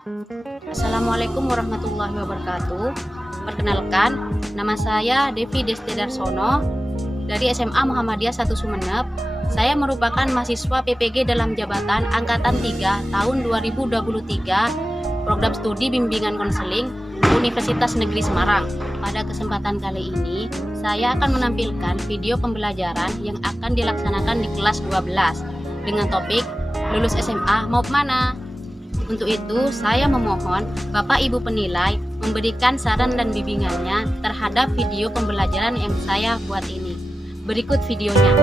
Assalamualaikum warahmatullahi wabarakatuh. Perkenalkan, nama saya Devi Desti Darsono dari SMA Muhammadiyah 1 Sumeneb. Saya merupakan mahasiswa PPG dalam jabatan Angkatan 3 tahun 2023, program studi bimbingan konseling Universitas Negeri Semarang. Pada kesempatan kali ini, saya akan menampilkan video pembelajaran yang akan dilaksanakan di kelas 12 dengan topik lulus SMA mau kemana? Untuk itu, saya memohon Bapak Ibu penilai memberikan saran dan bimbingannya terhadap video pembelajaran yang saya buat ini. Berikut videonya.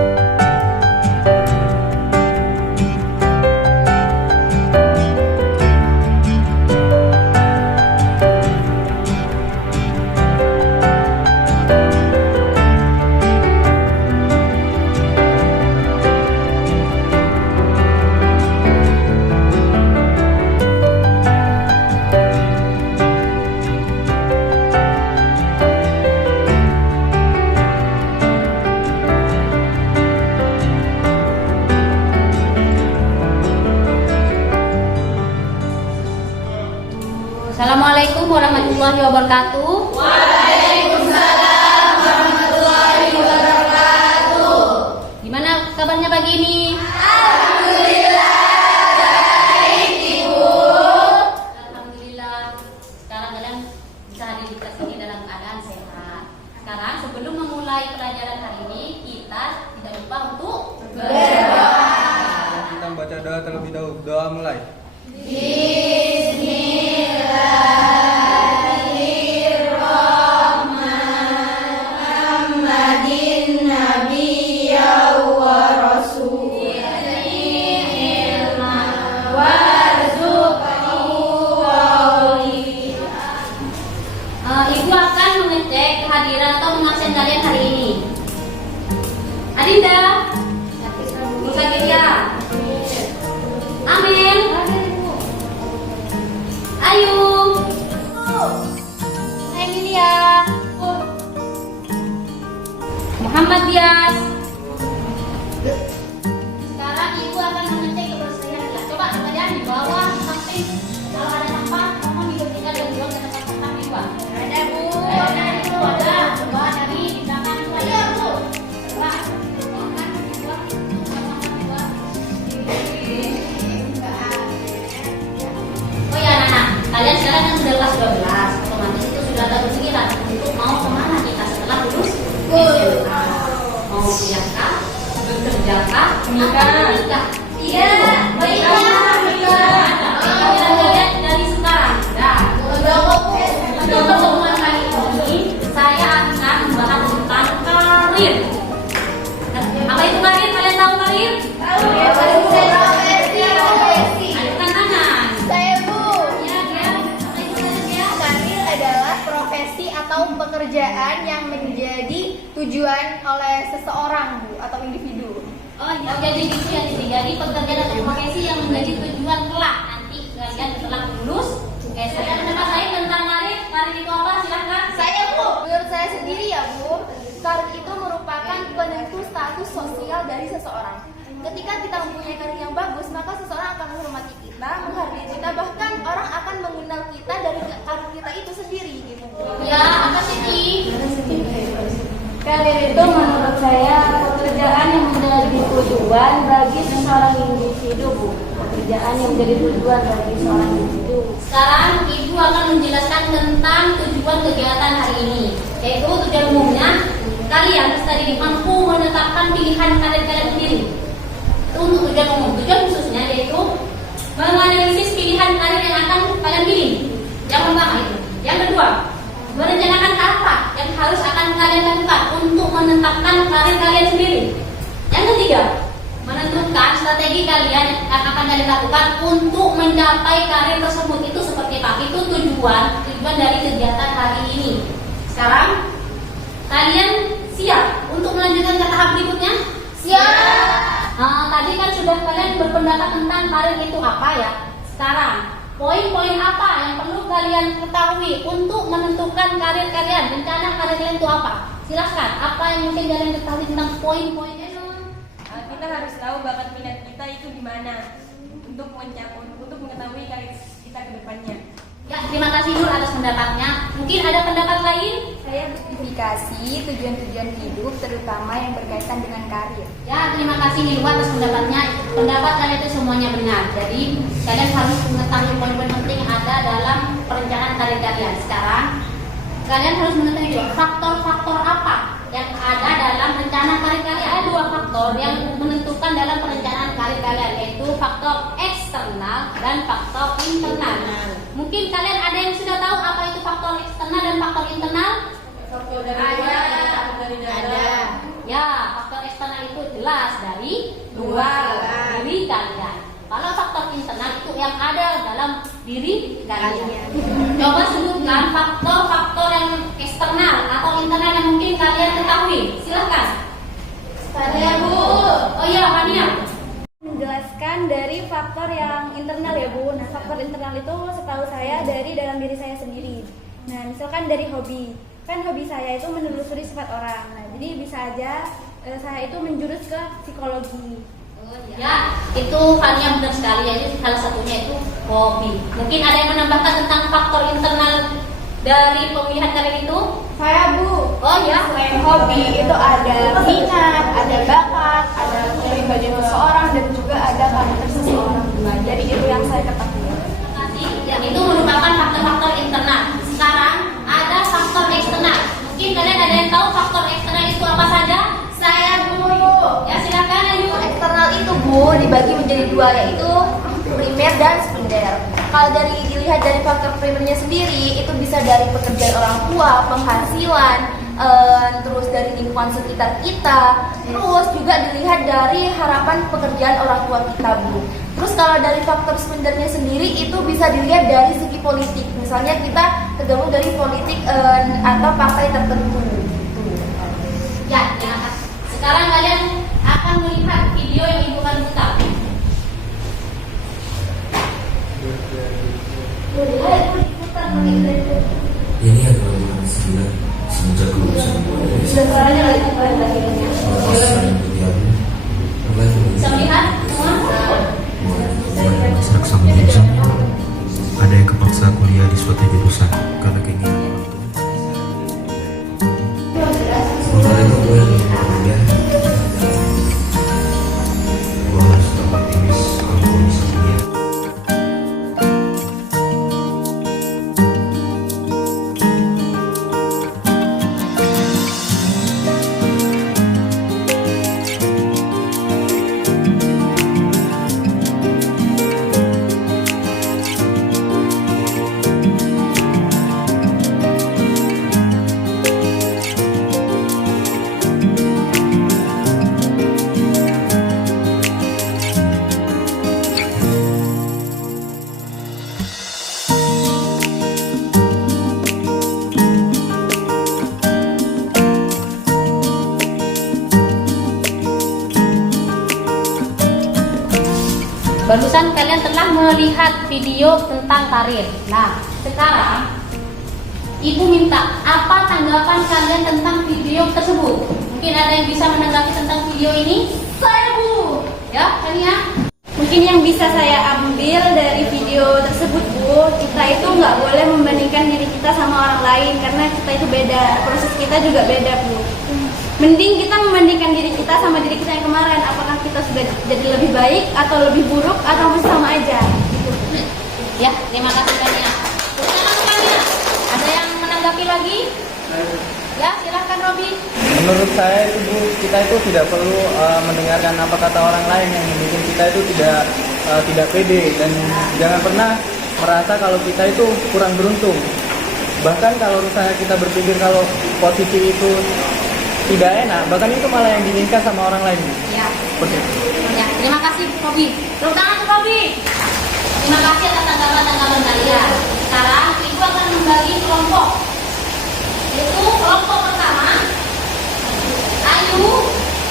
Assalamualaikum warahmatullahi wabarakatuh. Waalaikumsalam warahmatullahi wabarakatuh. Gimana kabarnya pagi ini? Alhamdulillah baik, Ibu. Alhamdulillah. Sekarang kalian bisa hadir di kelas ini dalam keadaan sehat. Sekarang sebelum memulai pelajaran hari ini, kita tidak lupa untuk Berdoa. Kita baca doa terlebih dahulu. Doa mulai. Muhammadin nabiyya wa rasulih warzuqhu qawli. Ibu akan mengecek kehadiran atau mengabsen kalian hari ini. Adinda, Bu Sakitia, Amin, Ayu, Emilia, Muhammad Dias. Sekarang ibu akan mengecek kebersihan kelas. Coba kalian di bawah samping kalau ada sampah, kamu dibersihkan dan buang ke tempat sampah di bawah. Ada, Bu. Ada itu ada. Coba dari di belakang coba ya Bu. Coba. Buangkan, buang. Buang. Oh ya anak-anak, kalian sekarang kan sudah kelas 12, otomatis itu sudah ada pikiran untuk mau kemana kita setelah lulus SMA. Mau kuliahkah, bekerjakah, menikah? Iya, menikah. Kalian dari sekarang. Nah, untuk pertemuan kali ini saya akan membahas tentang karir. Apa itu karir? Kalian tahu karir? Ajukan tangan. Saya, Bu. Ya, dia. Apa itu karir dia? Karir adalah profesi atau pekerjaan yang menjadi tujuan oleh seseorang, Bu, atau individu. Oh, jadi gitu ya, jadi pekerjaan atau profesi yang menjadi tujuan kelak nanti kalian setelah lulus SMA. Pendapat saya tentang karir. Karir itu apa? Silahkan. Saya, Bu. Menurut saya sendiri ya, Bu, karir itu merupakan penentu status sosial dari seseorang. Ketika kita mempunyai karir yang bagus, maka seseorang akan menghormati kita, menghargai kita, bahkan orang akan mengenal kita dari karir kita itu sendiri, gitu. Ya, apa sih? Karir itu menurut saya pekerjaan yang menjadi tujuan bagi seorang individu, Bu. Pekerjaan yang menjadi tujuan bagi seorang individu. Sekarang Ibu akan menjelaskan tentang tujuan kegiatan hari ini, yaitu tujuan umumnya kalian peserta didik mampu menetapkan pilihan karir kalian sendiri. Itu untuk tujuan umum. Tujuan khususnya yaitu menganalisis pilihan karir yang akan kalian pilih. Yang pertama itu. Yang kedua, merencanakan apa yang harus akan kalian lakukan untuk menetapkan karir kalian sendiri. Yang ketiga, menentukan strategi kalian yang akan kalian lakukan untuk mencapai karir tersebut. Itu seperti apa? Itu tujuan dari kegiatan hari ini. Sekarang kalian siap untuk melanjutkan ke tahap berikutnya? Siap. Tadi kan sudah kalian berpendapat tentang karir itu apa ya. Sekarang poin-poin apa yang perlu kalian ketahui untuk menentukan karir kalian? Rencana karir kalian itu apa? Silahkan, apa yang mungkin kalian ketahui tentang poin-poinnya? Kita harus tahu bakat minat kita itu di mana untuk mengetahui karir kita ke depannya. Ya, terima kasih Nur atas pendapatnya. Mungkin ada pendapat lain? Saya verifikasi tujuan-tujuan hidup terutama yang berkaitan dengan karir. Ya, terima kasih Nilwa atas pendapatnya. Pendapat kalian itu semuanya benar. Jadi, kalian harus mengetahui poin-poin penting yang ada dalam perencanaan karir kalian. Sekarang, kalian harus mengetahui juga faktor-faktor apa yang ada dalam rencana karir kalian. Ada dua faktor yang menentukan dalam perencanaan karir kalian, yaitu faktor eksternal dan faktor internal. Mungkin kalian ada yang sudah tahu apa itu faktor eksternal dan faktor internal? Ada. Ya, faktor eksternal itu jelas dari luar diri kalian. Kalau faktor internal itu yang ada dalam diri kalian. Coba sebutkan faktor-faktor yang eksternal atau internal yang mungkin kalian ketahui. Silakan. Saya Bu. Oh iya, Fania. Menjelaskan dari faktor yang internal ya Bu. Nah, faktor internal itu setahu saya dari dalam diri saya sendiri. Nah, misalkan dari hobi. Kan hobi saya itu menelusuri sifat orang. Nah, jadi bisa aja saya itu menjurus ke psikologi. Ya, itu Fania benar sekali. Jadi salah satunya itu hobi. Mungkin ada yang menambahkan tentang faktor internal dari pemilihan kalian itu? Saya Bu. Oh ya. Selain hobi itu ada minat, ada bakat, ada kepribadian seseorang dan juga ada karakter seseorang. Jadi itu yang saya ketahui. Ya, itu merupakan faktor-faktor internal. Sekarang ada faktor eksternal. Mungkin kalian ada yang tahu faktor eksternal itu apa saja? Saya Bu. Ya, silakan Ayu. Eksternal itu Bu dibagi menjadi dua, yaitu primer dan sekunder. Kalau dilihat dari faktor primernya sendiri, itu bisa dari pekerjaan orang tua, penghasilan, terus dari lingkungan sekitar kita, terus juga dilihat dari harapan pekerjaan orang tua kita Bu. Terus kalau dari faktor sekundernya sendiri itu bisa dilihat dari segi politik. Misalnya kita tergabung dari politik atau partai tertentu. Ya, terima kasih. Sekarang kalian akan melihat video yang Ibu akan putar. Ini adalah hasil semenjak lulusan Bisa melihat semua? masyarakat sama jurusan. Ada yang kepaksa kuliah di suatu jurusan karena keinginan orang tua. Sementara itu gue yang kuliah, gue harus tetap optimis kalau gue bisa kuliah. Barusan kalian telah melihat video tentang karir. Nah, sekarang Ibu minta apa tanggapan kalian tentang video tersebut? Mungkin ada yang bisa menanggapi tentang video ini? Saya Bu. Ya, Fania? Mungkin yang bisa saya ambil dari video tersebut Bu, kita itu nggak boleh membandingkan diri kita sama orang lain karena kita itu beda, proses kita juga beda Bu. Mending kita membandingkan diri kita sama diri kita yang kemarin, apakah kita sudah jadi lebih baik atau lebih buruk atau masih sama aja gitu. Ya, terima kasih banyak. Silakan Fania. Ada yang menanggapi lagi? Ya, silakan Robi. Menurut saya itu Bu, kita itu tidak perlu mendengarkan apa kata orang lain yang bikin kita itu tidak pede, dan jangan pernah merasa kalau kita itu kurang beruntung. Bahkan kalau misalnya kita berpikir kalau posisi itu tidak enak, bahkan itu malah yang diinginkan sama orang lain. Ya. Seperti itu. Ya, terima kasih Robi. Tepuk tangan untuk Robi. Terima kasih atas tanggapan-tanggapan kalian. Sekarang Ibu akan membagi kelompok. Yaitu kelompok pertama Ayu,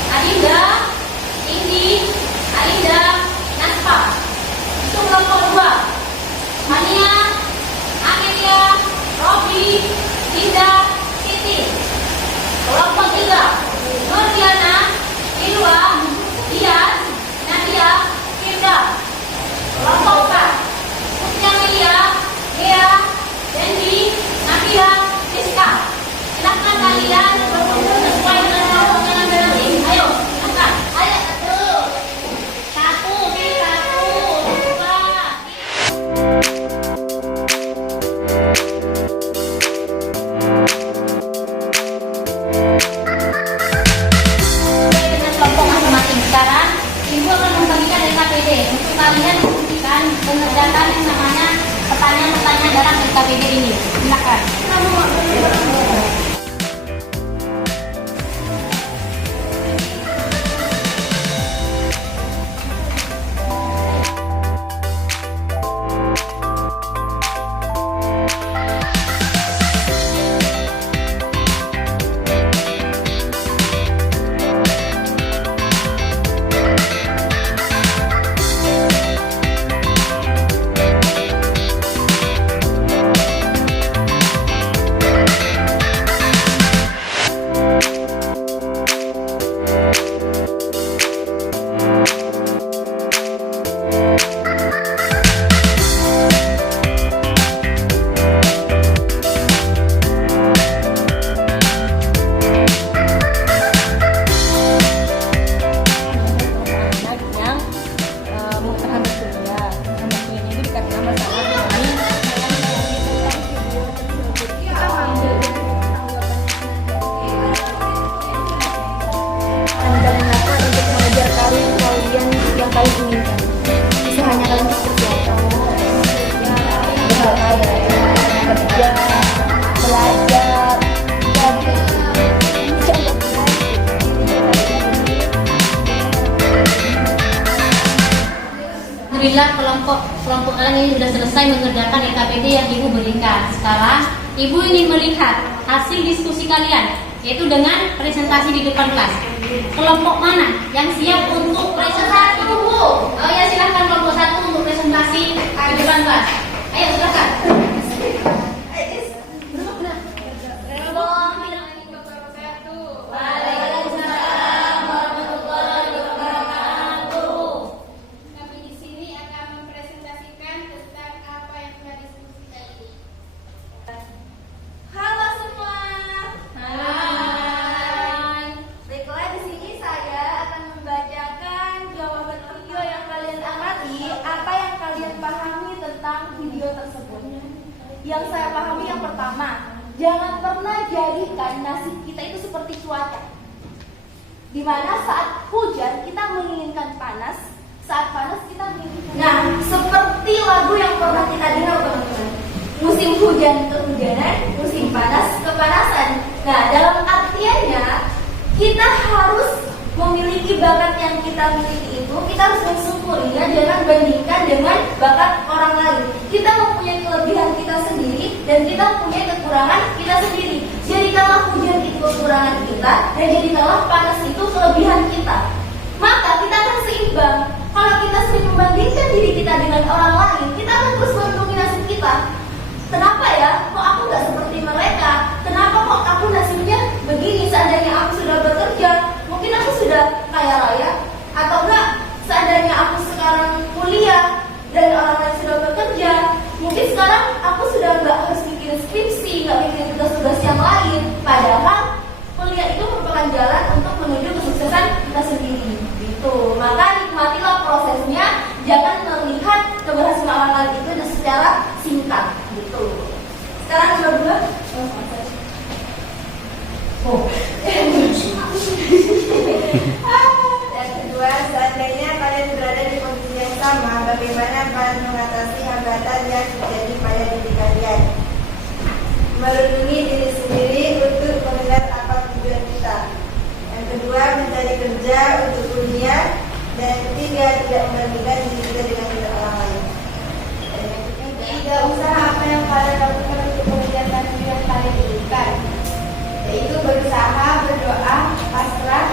Adinda, Indi, Alinda, Naspa. Itu kelompok dua Mania, Amelia, Robi, Dinda, Siti. Kelompok tiga Nurdiana, Ilwa, Dias, Nadia, Firda. Kelompok empat Kusnya Melia, kalian diskusikan mengerjakan yang namanya pertanyaan-pertanyaan dalam LKPD ini. Silakan. Alhamdulillah kelompok kalian ini sudah selesai mengerjakan LKPD yang Ibu berikan. Sekarang Ibu ingin melihat hasil diskusi kalian, yaitu dengan presentasi di depan kelas. Kelompok mana yang siap untuk presentasi? Bu. Oh ya, silahkan kelompok 1 untuk presentasi di depan kelas. Ayo silakan. Yang saya pahami yang pertama, jangan pernah jadikan nasib kita itu seperti cuaca, dimana saat hujan kita menginginkan panas, saat panas kita menginginkan. Nah, seperti lagu yang pernah kita dengar teman-teman, musim hujan kehujanan, musim panas kepanasan. Nah, dalam artiannya kita harus memiliki bakat yang kita miliki itu, kita harus mensyukurinya, jangan bandingkan dengan bakat orang lain. Kita mempunyai kelebihan kita sendiri dan kita mempunyai kekurangan kita sendiri. Jadikanlah hujan itu kekurangan kita dan jadikanlah panas itu kelebihan kita. Maka kita akan seimbang. Kalau kita sering membandingkan diri kita dengan orang lain, kita akan terus mendominasi kita. Kenapa ya? Kok aku nggak seperti mereka? Kenapa kok aku nasibnya begini? Seandainya aku sudah bekerja, mungkin aku sudah kaya raya, atau enggak seandainya aku sekarang kuliah dan orang lain sudah bekerja, mungkin sekarang aku sudah nggak harus bikin skripsi, nggak bikin tugas-tugas yang lain. Padahal kuliah itu merupakan jalan untuk menuju kesuksesan kita sendiri. Gitu. Maka nikmatilah prosesnya, jangan melihat keberhasilan orang lain itu secara singkat. Gitu. Sekarang nomor 2. Dan kedua, seandainya kalian berada di posisi yang sama, bagaimana kalian mengatasi hambatan yang terjadi pada diri kalian? Merenungi diri sendiri untuk mengenal apa tujuan kita. Yang kedua, mencari kerja untuk kuliah. Dan yang ketiga, tidak membandingkan diri kita dengan hidup orang lain. Dan yang ketiga, usaha apa yang kalian lakukan untuk mengerjakan tujuan kalian inginkan, yaitu berusaha, berdoa, pasrah,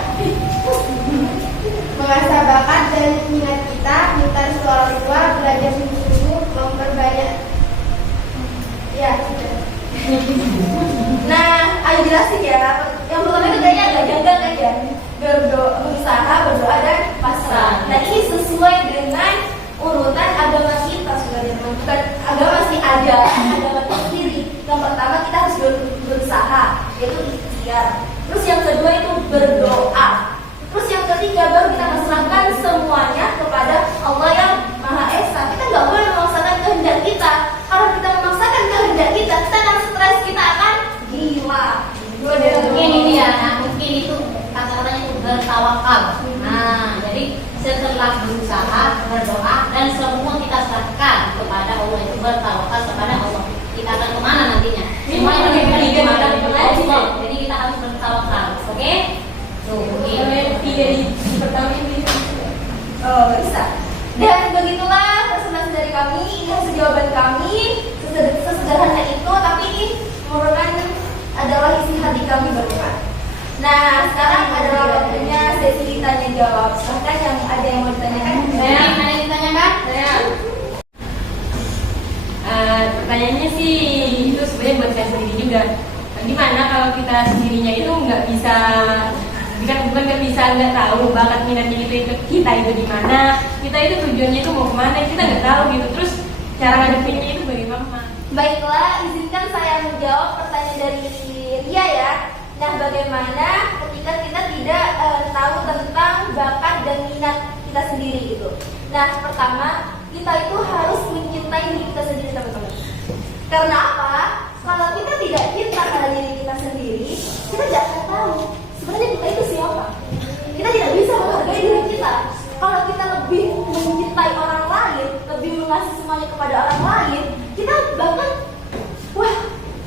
mengasah bakat dan minat kita, minta restu orang tua, belajar sungguh-sungguh, memperbanyak. Ya, sudah. Nah, ayo jelasin ya. Yang pertama itu kayaknya agak janggal kan ya. Berusaha, berdoa dan pasrah. Nah, ini sesuai dengan Dan begitulah presentasi dari kami. Ini hasil jawaban kami. Sesederhana itu, tapi merupakan adalah isi hati kami berdua. Nah, sekarang adalah waktunya sesi tanya jawab. Silahkan yang ada yang mau ditanyakan. Ada yang ditanyakan? Pertanyaannya sih itu sebenarnya buat saya sendiri juga. Gimana kalau kita sendirinya itu nggak bisa, bukan nggak bisa, nggak tahu bakat minatnya itu kita itu di mana, kita itu tujuannya itu mau kemana, kita nggak tahu gitu. Terus cara ngadepinnya itu bagaimana? Baiklah, izinkan saya menjawab pertanyaan dari Ria ya. Nah, bagaimana ketika kita tidak tahu tentang bakat dan minat kita sendiri gitu. Nah, pertama, kita itu harus mencintai diri kita sendiri, teman-teman. Karena apa? Kalau kita tidak cinta pada diri kita sendiri, kita tidak akan tahu sebenarnya kita itu siapa. Kita tidak bisa menghargai diri kita. Kalau kita lebih mencintai orang lain, lebih mengasihi semuanya kepada orang lain, kita bahkan, wah,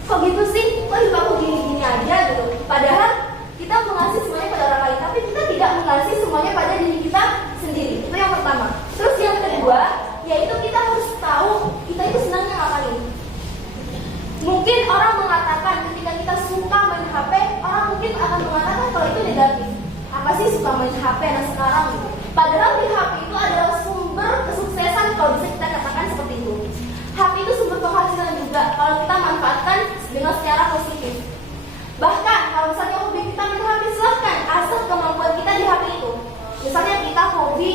kok gitu sih? Kok hidup aku gini-gini aja gitu. Padahal kita mengasihi semuanya pada orang lain, tapi kita tidak mengasihi semuanya pada diri kita sendiri. Itu yang pertama. Terus yang kedua, yaitu kita harus tahu kita itu senangnya ngapain. Mungkin orang mengatakan ketika kita suka main HP, orang mungkin akan mengatakan kalau itu negatif. Apa sih suka main HP nah sekarang gitu. Padahal di HP itu adalah sumber kesuksesan, kalau bisa kita katakan seperti itu. HP itu sumber penghasilan juga kalau kita manfaatkan dengan secara positif. Bahkan kalau misalnya hobi kita main HP, silahkan asal kemampuan kita di HP itu. Misalnya kita hobi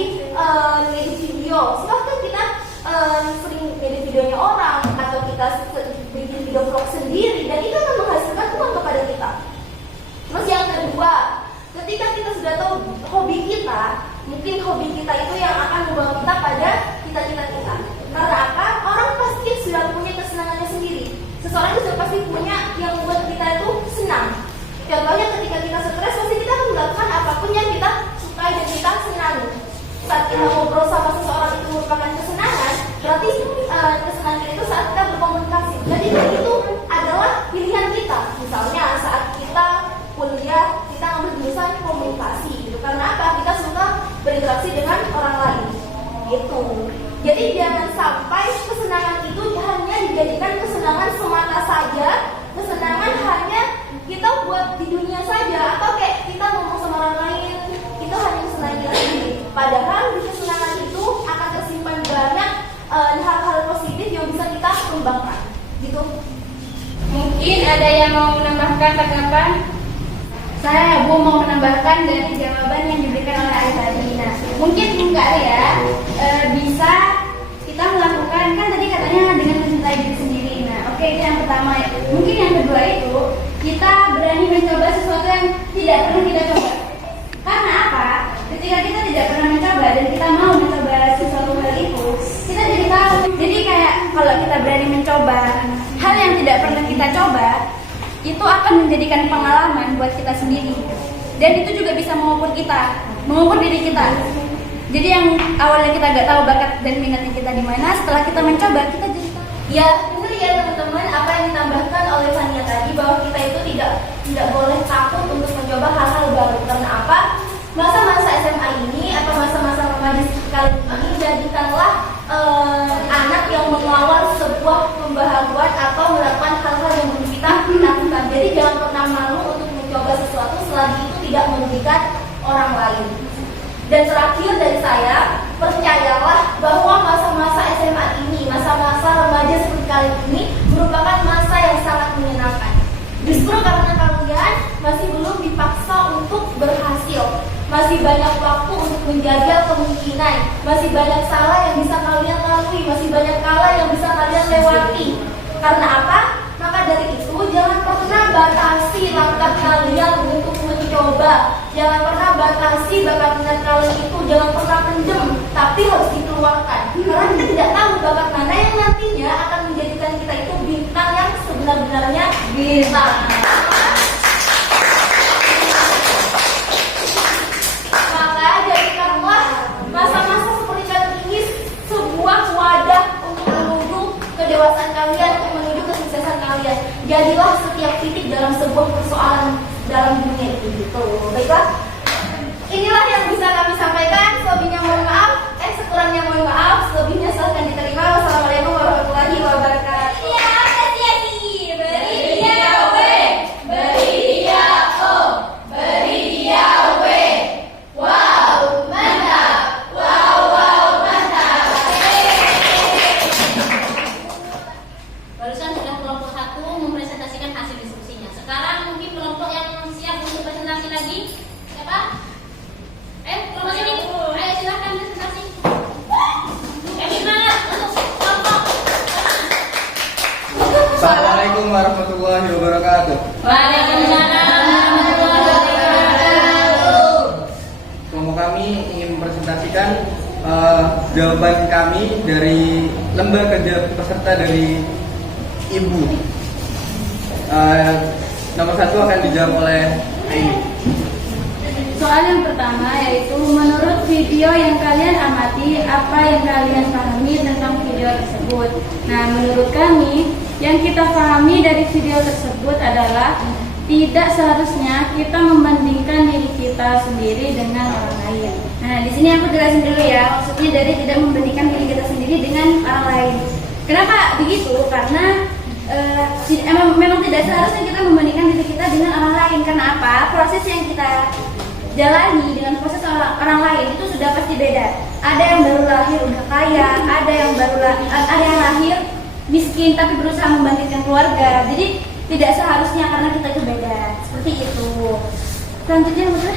ngedit video, silahkan kita sering ngedit videonya orang, atau kita bikin video vlog sendiri, dan itu akan menghasilkan uang kepada kita. Terus yang kedua, ketika kita sudah tahu hobi kita, mungkin hobi kita itu yang akan membawa kita pada cita-cita kita. Karena apa? Orang pasti sudah punya kesenangannya sendiri. Seseorang itu sudah pasti punya yang membuat kita itu senang. Contohnya ketika kita stres, pasti kita akan melakukan apapun yang kita sukai dan kita senangi. Saat kita ngobrol sama seseorang itu merupakan kesenangan, berarti kesenangan itu saat kita berkomunikasi. Jadi itu adalah pilihan kita. Misalnya saat kita kuliah, kita ambil jurusan komunikasi gitu. Karena apa? Kita suka berinteraksi dengan orang lain. Gitu. Jadi jangan sampai kesenangan itu hanya dijadikan kesenangan semata saja, kesenangan hanya kita buat di dunia saja, atau kayak kita ngomong sama orang lain, itu hanya kesenangan kita sendiri. Padahal di kesenangan itu akan tersimpan banyak hal-hal positif yang bisa kita kembangkan. Gitu. Mungkin ada yang mau menambahkan tanggapan? Saya Bu mau menambahkan dari jawaban yang diberikan oleh Ayah tadi. Nah, mungkin Kak Ria bisa kita melakukan, kan tadi katanya dengan mencintai diri sendiri. Nah, oke, itu yang pertama ya. Mungkin yang kedua itu kita berani mencoba sesuatu yang tidak pernah kita coba. Karena apa? Ketika kita tidak pernah mencoba dan kita mau mencoba sesuatu hal itu, kita jadi tahu. Jadi kayak kalau kita berani mencoba hal yang tidak pernah kita coba, itu akan menjadikan pengalaman buat kita sendiri. Dan itu juga bisa mengukur kita, mengukur diri kita. Jadi yang awalnya kita nggak tahu bakat dan minatnya kita di mana, setelah kita mencoba, kita jadi tahu. Ya, benar ya teman-teman, apa yang ditambahkan oleh Fania tadi, bahwa kita itu tidak boleh takut untuk mencoba hal-hal baru. Karena apa? Masa-masa SMA ini atau masa-masa remaja sekali ini, jadikanlah anak yang mengawal sebuah pembaharuan atau melakukan hal-hal yang belum kita lakukan. Jadi jangan pernah malu untuk mencoba sesuatu selagi itu tidak merugikan orang lain. Dan terakhir dari saya, percayalah bahwa masa-masa SMA ini, masa-masa remaja seperti kali ini merupakan masa yang sangat menyenangkan. Justru karena kalian masih belum dipaksa untuk berhasil, masih banyak waktu untuk menjaga kemungkinan, masih banyak salah yang bisa kalian lalui, masih banyak kalah yang bisa kalian lewati. Karena apa? Maka dari itu jangan pernah batasi langkah kalian untuk mencoba. Jangan pernah batasi bakat minat kalian itu, jangan pernah pendem, tapi harus dikeluarkan. Karena kita tidak tahu bakat mana yang nantinya akan menjadikan kita itu bintang yang sebenar-benarnya bintang. Maka jadikanlah masa-masa seperti kali ini sebuah wadah untuk menuju kedewasaan kalian, untuk menuju kesuksesan kalian. Jadilah setiap titik dalam sebuah persoalan dalam dunia itu gitu. Baiklah, inilah yang bisa kami sampaikan. Sekurangnya mohon maaf. Waalaikumsalam warahmatullahi wabarakatuh. Kelompok kami ingin mempresentasikan jawaban kami dari lembar kerja peserta dari Ibu. Nomor 1 akan dijawab oleh Aini. Soal yang pertama yaitu menurut video yang kalian amati, apa yang kalian pahami tentang video tersebut? Nah, menurut kami, yang kita pahami dari video tersebut adalah tidak seharusnya kita membandingkan diri kita sendiri dengan orang lain. Nah, di sini aku jelasin dulu ya, maksudnya dari tidak membandingkan diri kita sendiri dengan orang lain. Kenapa begitu? Karena memang tidak seharusnya kita membandingkan diri kita dengan orang lain. Karena apa? Proses yang kita jalani dengan proses orang lain itu sudah pasti beda. Ada yang baru lahir udah kaya, ada yang lahir miskin tapi berusaha membangkitkan keluarga. Jadi tidak seharusnya karena kita itu beda. Seperti itu. Selanjutnya nomor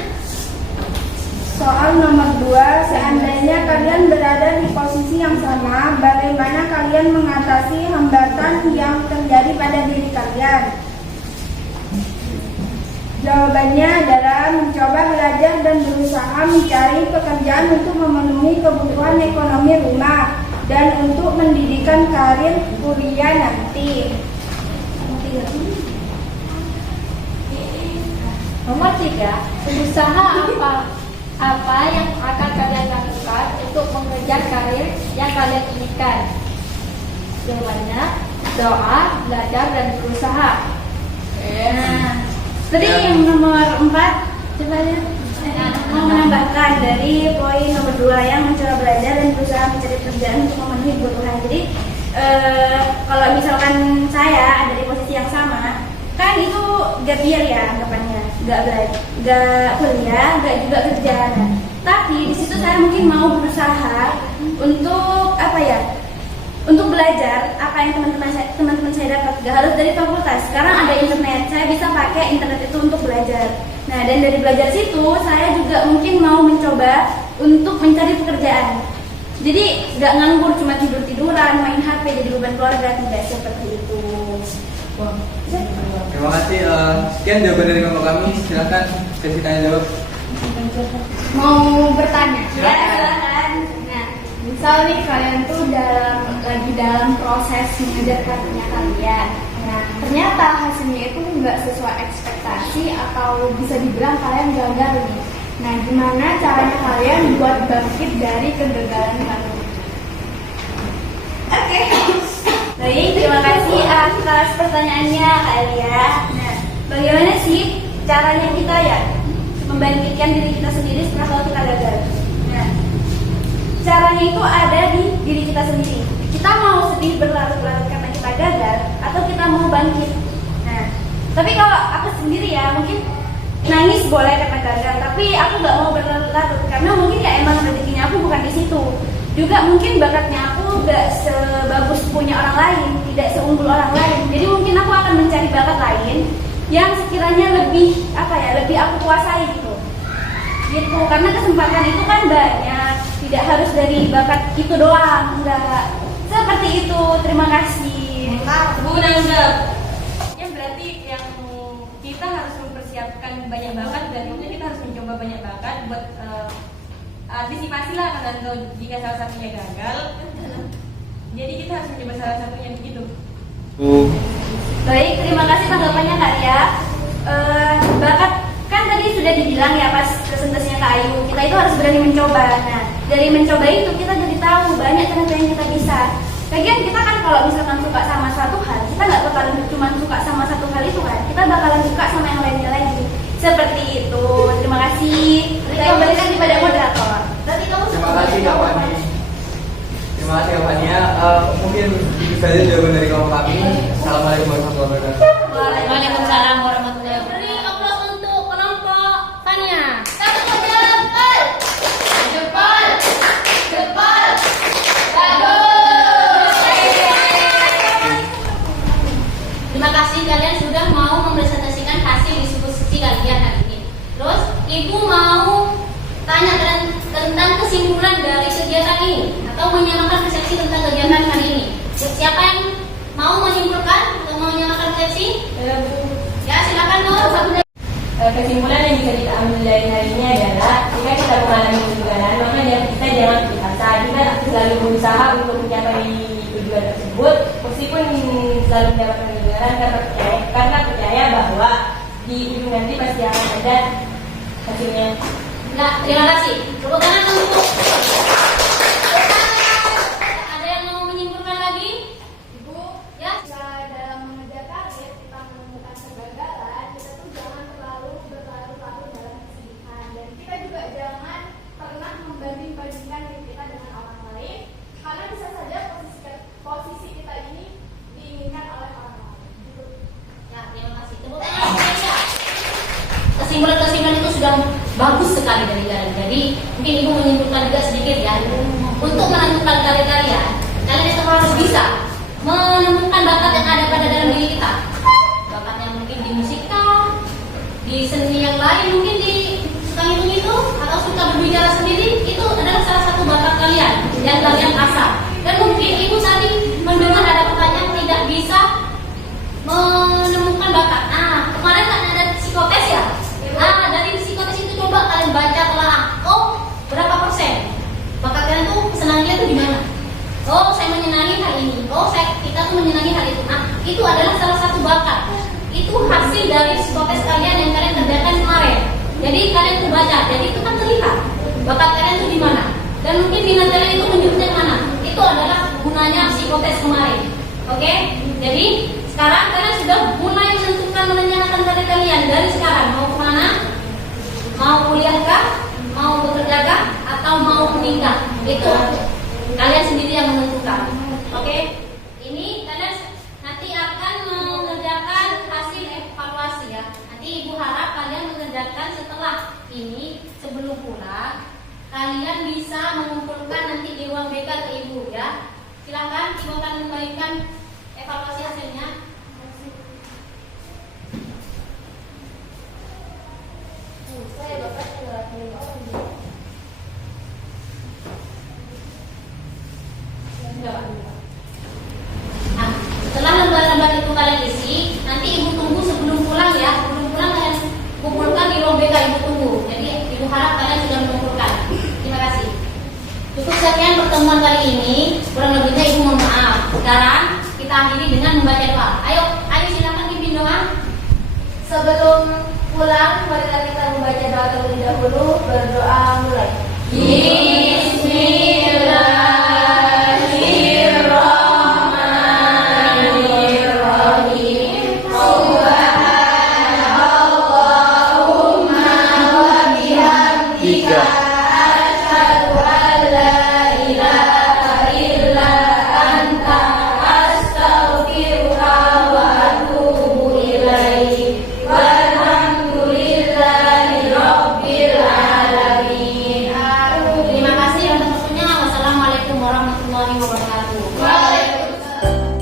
Soal nomor 2, seandainya kalian berada di posisi yang sama, bagaimana kalian mengatasi hambatan yang terjadi pada diri kalian? Jawabannya adalah mencoba belajar dan berusaha mencari pekerjaan untuk memenuhi kebutuhan ekonomi rumah dan untuk mendidikan karir kuliah nanti. Nomor 3, berusaha apa yang akan kalian lakukan untuk mengejar karir yang kalian inginkan? Jawabannya doa, belajar, dan berusaha. Nah, tadi yang nomor 4 coba ya. Mau menambahkan dari poin nomor 2 yang mencoba belajar dan berusaha mencari pekerjaan untuk memenuhi kebutuhan. Jadi kalau misalkan saya ada di posisi yang sama, kan itu gap year ya anggapannya, nggak kuliah, nggak juga kerja. Nah, tapi di situ saya mungkin mau berusaha untuk apa ya? Untuk belajar apa yang teman-teman saya dapat. Gak harus dari fakultas. Sekarang ada internet, saya bisa pakai internet itu untuk belajar. Nah, dan dari belajar situ saya juga mungkin mau mencoba untuk mencari pekerjaan. Jadi gak nganggur cuma tiduran, main HP jadi beban keluarga, tidak seperti itu. Terima kasih. Sekian jawaban dari kelompok kami. Silakan sesi tanya jawab. Mau bertanya? Ya, silakan. Nah, misal nih kalian tuh lagi dalam proses mengejar karirnya kalian. Nah, ternyata hasilnya itu nggak sesuai ekspektasi atau bisa dibilang kalian gagal nih. Nah, gimana caranya kalian buat bangkit dari kegagalan kalian? Oke. Baik, terima kasih atas pertanyaannya Kak Elia. Nah, bagaimana sih caranya kita ya membangkitkan diri kita sendiri setelah tahu kita gagal? Nah, caranya itu ada di diri kita sendiri. Kita mau sedih berlarut-larut karena kita gagal, atau kita mau bangkit. Nah, tapi kalau aku sendiri ya mungkin nangis boleh karena gagal, tapi aku nggak mau berlarut-larut karena mungkin ya emang rezekinya aku bukan di situ. Juga mungkin bakatnya aku nggak sebagus punya orang lain, tidak seunggul orang lain. Jadi mungkin aku akan mencari bakat lain yang sekiranya lebih lebih aku kuasai gitu. Karena kesempatan itu kan banyak, tidak harus dari bakat itu doang, enggak. Seperti itu. Terima kasih. Bu Nazab. Yang berarti yang kita harus mempersiapkan banyak bakat, dan kita harus mencoba banyak bakat buat antisipasi lah kalau jika salah satunya gagal. Jadi kita harus mencoba salah satunya begitu. Baik, terima kasih tanggapannya Kak Ria. Bakat kan tadi sudah dibilang ya pas presentasinya Kak Ayu, kita itu harus berani mencoba. Nah, dari mencoba itu kita jadi tahu banyak ternyata yang kita bisa. Lagian kita kan kalau misalkan suka sama satu hal, kita nggak bakalan cuma suka sama satu hal itu kan, kita bakalan suka sama yang lainnya lagi. Seperti itu. Terima kasih. Saya kembalikan kepada moderator. Terima kasih Kak Fani. Terima kasih Kak Fani ya. Mungkin itu saja jawaban dari kelompok kami. Assalamualaikum warahmatullahi wabarakatuh. Waalaikumsalam warahmatullahi wabarakatuh. Beri aplaus untuk kelompok Fania. Terima kasih kalian sudah mau mempresentasikan hasil diskusi kalian hari ini. Terus Ibu mau tanya tentang kesimpulan dari kegiatan ini atau menyamakan persepsi tentang kegiatan hari ini. Siapa yang mau menyimpulkan atau mau menyamakan persepsi? untuk mencapai tujuan tersebut, meskipun selalu mendapatkan kegagalan karena percaya bahwa di ujung nanti pasti akan ada hasilnya. Nah, terima kasih. Tepuk tangan untuk. Ada yang mau menyimpulkan lagi? Ibu, Ya. jika dalam mengejar target kita menemukan kegagalan, kita tuh jangan terlalu berlarut-larut dalam kesedihan, dan kita juga jangan pernah membanding-bandingkan diri kita dengan orang lain, karena bisa saja posisi kita ini diinginkan oleh orang lain. Gitu. Ya, terima kasih. Tepuk tangan untuk Aisyah. Kesimpulan-kesimpulan itu sudah bagus sekali dari kalian. Jadi mungkin ibu menyimpulkan juga sedikit ya. Untuk menentukan karir kalian itu harus bisa menemukan bakat yang ada pada dalam diri kita. Bakatnya mungkin di musikal, di seni yang lain, mungkin di suka ngitung-ngitung atau suka berbicara sendiri. Itu adalah salah satu bakat kalian yang kalian asah. Dan mungkin ibu tadi mendengar ada pertanyaan tidak bisa menemukan bakat. Nah, kemarin kan ada psikotes ya. Nah, dari psikotes itu coba kalian baca telaah. Oh, berapa persen bakat kalian tuh kesenangannya tuh di mana? Oh, saya menyenangi hal ini. Oh, kita tuh menyenangi hal itu. Nah, itu adalah salah satu bakat. Itu hasil dari psikotes kalian yang kalian kerjakan kemarin. Jadi kalian tuh baca. Jadi itu kan terlihat bakat kalian tuh di mana. Dan mungkin minat kalian itu menunjukkan mana. Itu adalah gunanya psikotes kemarin. Oke? Jadi sekarang kalian sudah mulai menentukan merencanakan karir kalian dari sekarang mau kemana, mau kuliah kah, mau bekerja kah, atau mau menikah. Itu kalian sendiri yang menentukan. Oke? Ini kalian nanti akan mengerjakan hasil evaluasi ya. Nanti ibu harap kalian mengerjakan setelah ini sebelum pulang. Kalian bisa mengumpulkan nanti di ruang BK ke ibu ya. Silakan ibu akan memberikan evaluasi hasilnya. Saya bapak Nah, setelah lembar-lembar itu kalian isi, nanti ibu tunggu sebelum pulang ya. Sebelum pulang kalian kumpulkan di ruang BK, ibu tunggu. Jadi ibu harap kalian sudah mengumpulkan. Terima kasih. Cukup sekian pertemuan kali ini. Kurang lebihnya ibu mohon maaf. Sekarang kita akhiri dengan membaca doa. Ayo silakan pimpin doa. Sebelum pulang, marilah kita membaca doa terlebih dahulu. Berdoa mulai. Terima kasih atas waktunya. Wassalamualaikum warahmatullahi wabarakatuh. Waalaikumsalam.